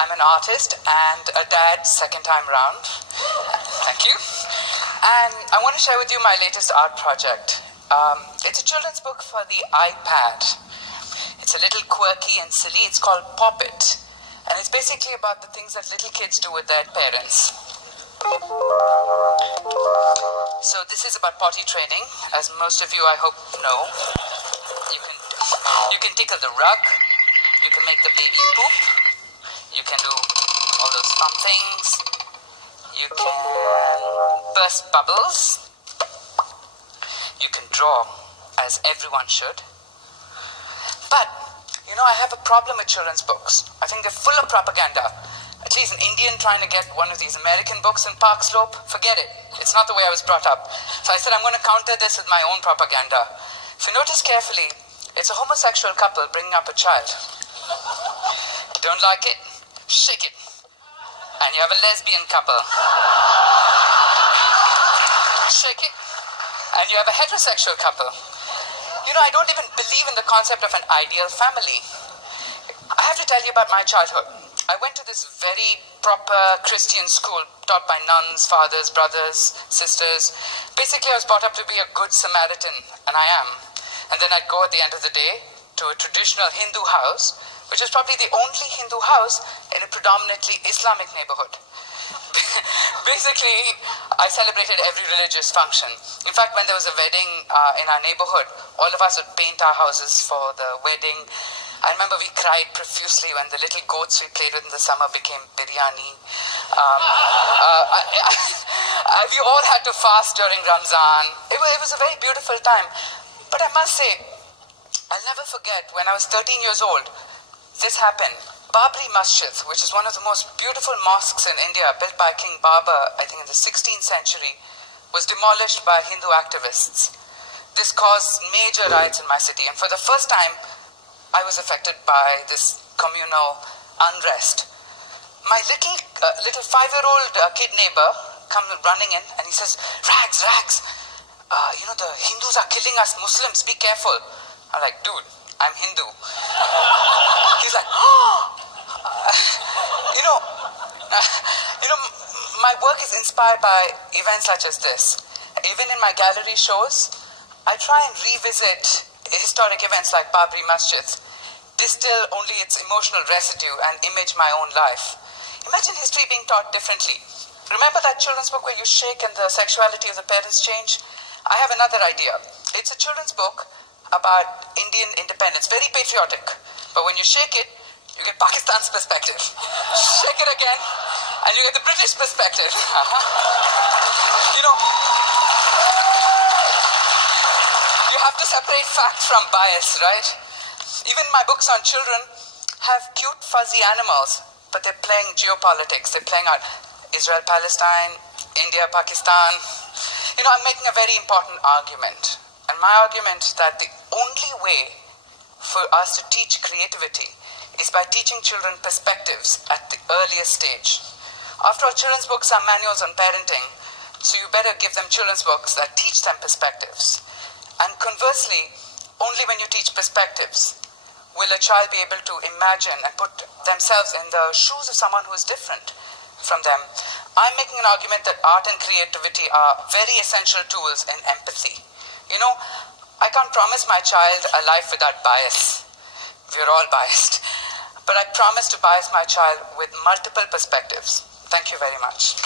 I'm an artist and a dad second time round. Thank you. And I want to share with you my latest art project. It's a children's book for the iPad. It's a little quirky and silly. It's called Pop It. And it's basically about the things that little kids do with their parents. So this is about potty training, as most of you, I hope, know. You can tickle the rug. You can make the baby poop. You can do all those fun things. You can burst bubbles. You can draw, as everyone should. But, you know, I have a problem with children's books. I think they're full of propaganda. At least an Indian trying to get one of these American books in Park Slope, forget it. It's not the way I was brought up. So I said I'm going to counter this with my own propaganda. If you notice carefully, it's a homosexual couple bringing up a child. Don't like it? Shake it. And you have a lesbian couple. Shake it. And you have a heterosexual couple. You know, I don't even believe in the concept of an ideal family. I have to tell you about my childhood. I went to this very proper Christian school taught by nuns, fathers, brothers, sisters. Basically, I was brought up to be a good Samaritan, and I am. And then I'd go at the end of the day to a traditional Hindu house, which is probably the only Hindu house in a predominantly Islamic neighborhood. Basically, I celebrated every religious function. In fact, when there was a wedding in our neighborhood, all of us would paint our houses for the wedding. I remember we cried profusely when the little goats we played with in the summer became biryani. We all had to fast during Ramzan. It was a very beautiful time. But I must say, I'll never forget when I was 13 years old, this happened. Babri Masjid, which is one of the most beautiful mosques in India, built by King Babur, I think in the 16th century, was demolished by Hindu activists. This caused major riots in my city, and for the first time, I was affected by this communal unrest. My little 5-year-old kid neighbor comes running in, and he says, Rags, you know, the Hindus are killing us Muslims, be careful. I'm like, dude, I'm Hindu. He's like, oh! You know, my work is inspired by events such as this. Even in my gallery shows, I try and revisit historic events like Babri Masjid, distill only its emotional residue and image my own life. Imagine history being taught differently. Remember that children's book where you shake and the sexuality of the parents change? I have another idea. It's a children's book about Indian independence, very patriotic. But when you shake it, you get Pakistan's perspective. Shake it again, and you get the British perspective. You know, you have to separate fact from bias, right? Even my books on children have cute, fuzzy animals, but they're playing geopolitics. They're playing out Israel-Palestine, India-Pakistan. You know, I'm making a very important argument. And my argument is that the only way for us to teach creativity is by teaching children perspectives at the earliest stage. After all, children's books are manuals on parenting, so you better give them children's books that teach them perspectives. And conversely, only when you teach perspectives will a child be able to imagine and put themselves in the shoes of someone who is different from them. I'm making an argument that art and creativity are very essential tools in empathy. You know, I can't promise my child a life without bias. We're all biased. But I promise to bias my child with multiple perspectives. Thank you very much.